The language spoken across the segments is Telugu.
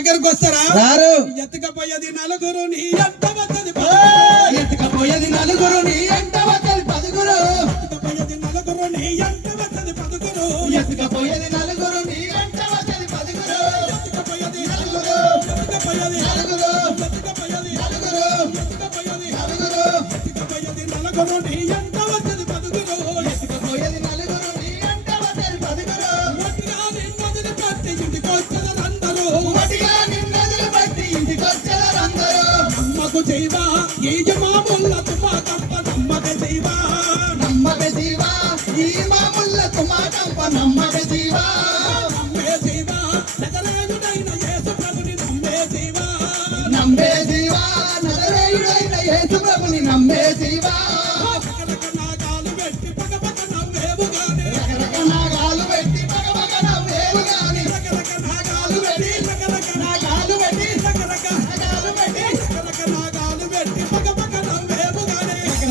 దగ్గరకు వస్తారా? రారు. ఎత్తుకపోయేది నలుగురు నీ ఎంత ఎత్తుకపోయేది నలుగురు నీ ఎంట వచ్చేది పదుగురు. ఎత్తుకపోయేది నలుగురు నీ ఎంత వద్దది పదుగురు. ఎత్తుకపోయేది నలుగురు నీ ఎంట వచ్చేది పదుగురు. ఎత్తుకపోయేది నలుగురు ఎత్తుకపోయేది నలుగురు. ఎత్తుకపోయేది నలుగురు ఎత్తుకపోయేది నలుగురు. ఎత్తుకపోయేది నలుగురు నీ ఎంత వద్దది పదుగురు. ఎత్తుకపోయేది నలుగురు నీ ఎంట వచ్చేది పదుగురు. ఒట్టిగా నిన్నదిని పట్టి ఇంటికొచ్చదరందరూ ఒకటిగా నిన్నదులు చేయవా ఏ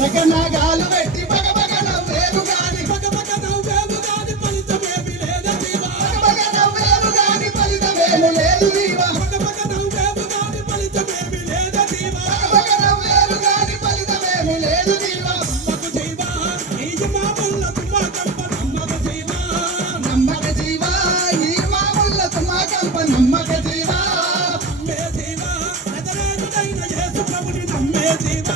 గాని రకరక నాగాలు పెట్టి పగపగ నవ్వేవు గాని పగ నవ్వేవు గాని ఫలితమేమి లేదా జీవా. పగపగ నవ్వేవు గాని ఫలితమేము లేదు జీవా. పగ నవ్వేవు గాని ఫలితమేమి లేదా జీవా. పగపగ నవ్వేవు గాని ఫలితమేము లేదు జీవా. నమ్మకు చేయవా ఈ మామూల తుమ్మా తప్ప నమ్మకు చేయవా నమ్మక జీవా. ఈ మాముల్ల తుమాకంప నమ్మక జీవా. నమ్మే జీవా. నజరేయుడైన యేసు ప్రభుని నమ్మే జీవా.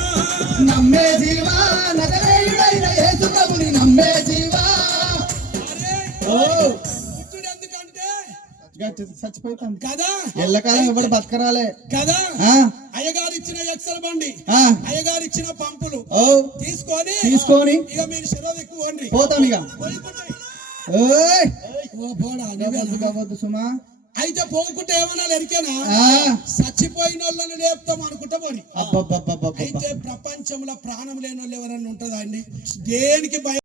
నమ్మే జీవా నజరేయుడైన యేసు ప్రభుని నమ్మే జీవా. ఓ. చచ్చిపోతాను. కదా? ఎల్లకాలం ఎవడు బతకరాలే. కదా? అయ్యగారు ఇచ్చిన ఎక్సల్ బండి ఆ, అయ్యగారు ఇచ్చిన పంపులు ఓ. తీసుకొని తీసుకొని ఇక మీరు శిరోధ ఎక్కువండి పోతాం ఇక. ఓ పోడా సుమా. అయితే పోకుంటే ఏమన్నా ఎరికేనా? చచ్చిపోయిన వాళ్ళని లేపుతాం అనుకుంటా పోని. అయితే ప్రపంచంలో ప్రాణం లేని వాళ్ళు ఎవరన్నా ఉంటుందా అండి? దేనికి భయం?